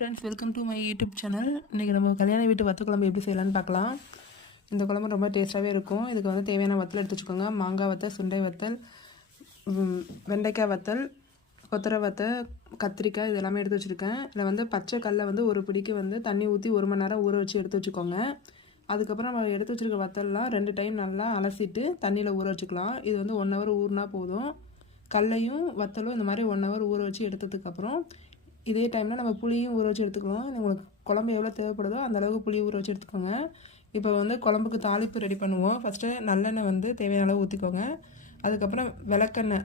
Friends, welcome to my YouTube channel. இன்றைக்கி நம்ம கல்யாண வீட்டு வத்த குழம்பு எப்படி செய்யலான்னு பார்க்கலாம். இந்த குழம்பு ரொம்ப டேஸ்ட்டாகவே இருக்கும். இதுக்கு வந்து தேவையான வத்தல் எடுத்து வச்சுக்கோங்க. மாங்காய் வத்தல், சுண்டை வத்தல், வெண்டைக்காய் வத்தல், கொத்தரை வத்தல், கத்திரிக்காய், இது எல்லாமே எடுத்து வச்சுருக்கேன். இதில் வந்து பச்சை கடலை வந்து ஒரு பிடிக்கு வந்து தண்ணி ஊற்றி 1 மணி நேரம் ஊற வச்சு எடுத்து வச்சுக்கோங்க. அதுக்கப்புறம் நம்ம எடுத்து வச்சுருக்க வத்தல்லாம் 2 டைம் நல்லா அலசிட்டு தண்ணியில் ஊற வச்சுக்கலாம். இது வந்து 1 ஹவர் ஊறினா போதும். கடலையும் வத்தலும் இந்த மாதிரி 1 ஹவர் ஊற வச்சு எடுத்ததுக்கப்புறம் இதே டைமில் நம்ம புளியும் ஊற வச்சு எடுத்துக்கலாம். உங்களுக்கு குழம்பு எவ்வளோ தேவைப்படுதோ அந்தளவுக்கு புளி ஊற வச்சு எடுத்துக்கோங்க. இப்போ வந்து குழம்புக்கு தாளிப்பு ரெடி பண்ணுவோம். ஃபஸ்ட்டு நல்லெண்ணெய் வந்து தேவையான அளவு ஊற்றிக்கோங்க. அதுக்கப்புறம் விளக்கெண்ணெய்,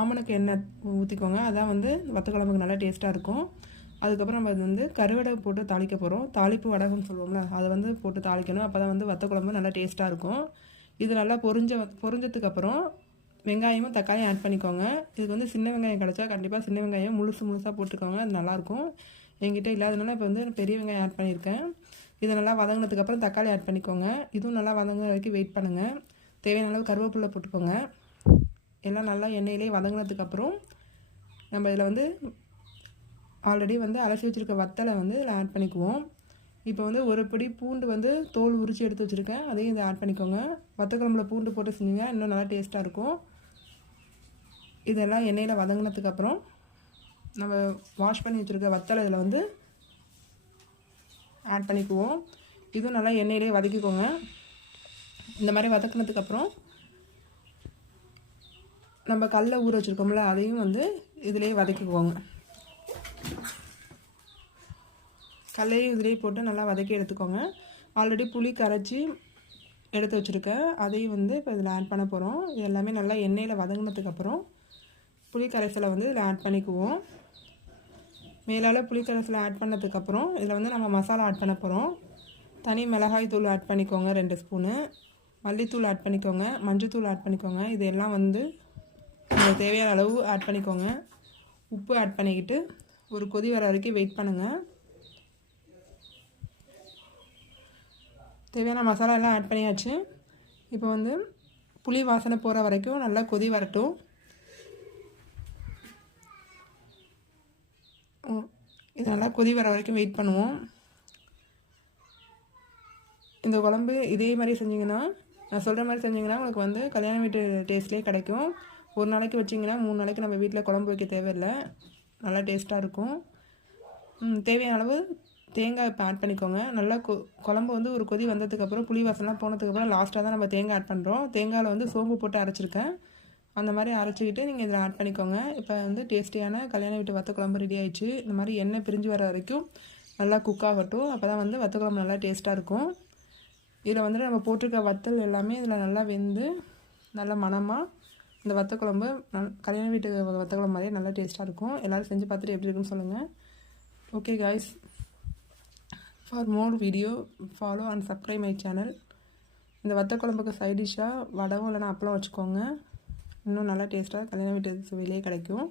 ஆமணக்கு எண்ணெய் ஊற்றிக்கோங்க. அதான் வந்து வத்த குழம்புக்கு நல்லா டேஸ்ட்டாக இருக்கும். அதுக்கப்புறம் நம்ம அது வந்து கருவடை போட்டு தாளிக்க போகிறோம். தாளிப்பு வடகம்னு சொல்லுவோம்ல, அதை வந்து போட்டு தாளிக்கணும். அப்போ தான் வந்து வத்த குழம்பு நல்லா டேஸ்ட்டாக இருக்கும். இது நல்லா பொரிஞ்சதுக்கப்புறம் வெங்காயமும் தக்காளியும் ஆட் பண்ணிக்கோங்க. இதுக்கு வந்து சின்ன வெங்காயம் கிடச்சா கண்டிப்பாக சின்ன வெங்காயம் முழுசாக போட்டுக்கோங்க. அது நல்லாயிருக்கும். என்கிட்ட இல்லாதனால இப்போ வந்து பெரிய வெங்காயம் ஆட் பண்ணியிருக்கேன். இதை நல்லா வதங்கினதுக்கப்புறம் தக்காளி ஆட் பண்ணிக்கோங்க. இதுவும் நல்லா வதங்குற வரைக்கும் வெயிட் பண்ணுங்கள். தேவையான அளவு கருவேப்பிலை போட்டுக்கோங்க. எல்லாம் நல்லா எண்ணெயிலே வதங்கினதுக்கப்புறம் நம்ம இதில் வந்து ஆல்ரெடி வந்து அலசி வச்சுருக்க வத்தலை வந்து இதில் ஆட் பண்ணிக்குவோம். இப்போ வந்து ஒரு பிடி பூண்டு வந்து தோல் உரித்து எடுத்து வச்சுருக்கேன். அதையும் இதை ஆட் பண்ணிக்கோங்க. வத்த குழம்புல பூண்டு போட்டு செஞ்சீங்கன்னா இன்னும் நல்லா டேஸ்ட்டாக இருக்கும். இதெல்லாம் எண்ணெயில் வதங்கினதுக்கப்புறம் நம்ம வாஷ் பண்ணி வச்சுருக்க வத்தலை இதில் வந்து ஆட் பண்ணிக்குவோம். இதுவும் நல்லா எண்ணெயிலே வதக்கிக்கோங்க. இந்த மாதிரி வதக்கினதுக்கப்புறம் நம்ம கடலை ஊற வச்சுருக்கோம்ல, அதையும் வந்து இதிலே வதக்கிக்குவோங்க. கடலையும் இதிலே போட்டு நல்லா வதக்கி எடுத்துக்கோங்க. ஆல்ரெடி புளி கரைச்சி எடுத்து வச்சுருக்கேன். அதையும் வந்து இப்போ இதில் ஆட் பண்ண போகிறோம். இது எல்லாமே நல்லா எண்ணெயில் வதங்கினதுக்கப்புறம் புளி கரைசலை வந்து இதில் ஆட் பண்ணிக்குவோம். மேலால் புளி கரைசலை ஆட் பண்ணதுக்கப்புறம் இதில் வந்து நம்ம மசாலா ஆட் பண்ண போகிறோம். தனி மிளகாய் தூள் ஆட் பண்ணிக்கோங்க 2 ஸ்பூனு, மல்லித்தூள் ஆட் பண்ணிக்கோங்க, மஞ்சத்தூள் ஆட் பண்ணிக்கோங்க. இதெல்லாம் வந்து உங்களுக்கு தேவையான அளவு ஆட் பண்ணிக்கோங்க. உப்பு ஆட் பண்ணிக்கிட்டு ஒரு கொதி வர வரைக்கும் வெயிட் பண்ணுங்கள். தேவையான மசாலா எல்லாம் ஆட் பண்ணியாச்சு. இப்போ வந்து புளி வாசனை போகிற வரைக்கும் நல்லா கொதி வரட்டும். இது நல்லா கொதி வர வரைக்கும் வெயிட் பண்ணுவோம். இந்த குழம்பு இதே மாதிரி செஞ்சிங்கன்னா, நான் சொல்கிற மாதிரி செஞ்சிங்கன்னா உங்களுக்கு வந்து கல்யாண வீட்டு டேஸ்ட்லேயே கிடைக்கும். ஒரு நாளைக்கு வச்சிங்கன்னா 3 நாளைக்கு நம்ம வீட்டில் குழம்பு வைக்க தேவையில்லை. நல்லா டேஸ்ட்டாக இருக்கும். தேவையான அளவு தேங்காய் இப்போ ஆட் பண்ணிக்கோங்க. நல்லா குழம்பு வந்து ஒரு கொதி வந்ததுக்கப்புறம் புளி வாசனைலாம் போனதுக்கப்புறம் லாஸ்ட்டாக தான் நம்ம தேங்காய் ஆட் பண்ணுறோம். தேங்காயில் வந்து சோம்பு போட்டு அரைச்சிருக்கேன். அந்த மாதிரி அரைச்சிக்கிட்டு நீங்கள் இதில் ஆட் பண்ணிக்கோங்க. இப்போ வந்து டேஸ்டியான கல்யாண வீட்டு வத்த குழம்பு ரெடி ஆயிடுச்சு. இந்த மாதிரி எண்ணெய் பிரிஞ்சு வர வரைக்கும் நல்லா குக் ஆகட்டும். அப்போ தான் வந்து வத்த குழம்பு நல்லா டேஸ்ட்டாக இருக்கும். இதில் வந்து நம்ம போட்டிருக்க வத்தல் எல்லாமே இதில் நல்லா வெந்து நல்ல மணமாக இந்த வத்த குழம்பு கல்யாண வீட்டு வத்த குழம்பு மாதிரியே நல்லா டேஸ்ட்டாக இருக்கும். எல்லோரும் செஞ்சு பார்த்துட்டு எப்படி இருக்குன்னு சொல்லுங்கள். Okay guys, for more video follow and subscribe my channel. இந்த வத்த குழம்புக்கு சைட் டிஷ்ஷாக வடவும் இல்லைனா அப்பளம் வச்சுக்கோங்க. இன்னும் நல்லா டேஸ்ட்டாக கல்யாண வீட்டு சுவையிலே கிடைக்கும்.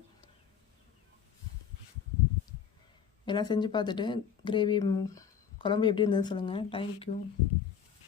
எல்லாம் செஞ்சு பார்த்துட்டு கிரேவி குழம்பு எப்படி இருந்ததுன்னு சொல்லுங்கள். தேங்க்யூ.